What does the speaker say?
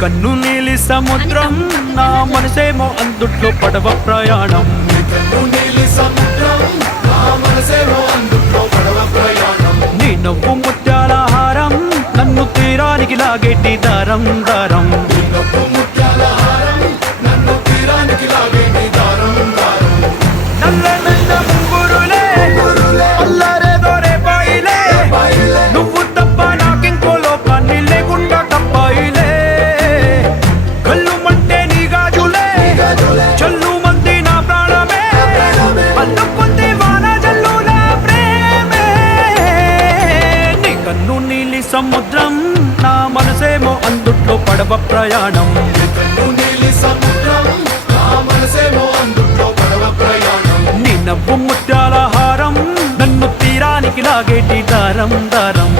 కన్ను నీలి సముద్రం నా మనసేమో అందుట్లో పడవ ప్రయాణం. నీ నవ్వు ముత్యాల హారం నన్ను తీరానికి లాగేటి దారం దారం. నల్ల నల్ల ముంగురులే అల్లారేదో రేపాయిలే నువ్వు తప్ప నాకింకో లోకాన్ని లేకుండా తప్పాయిలే. కళ్ళు మంటే నీ గాజులే చల్లు మంది నా ప్రాణమే అల్లుకుంది వాన జల్లుల ప్రేమే. నీ కన్ను నీలి సముద్రం నా మనసేమో అందుట్లో పడవ ప్రయాణం. నీ నవ్వు ముత్యాల హారం నన్ను తీరానికి లాగేటి దారం దారం.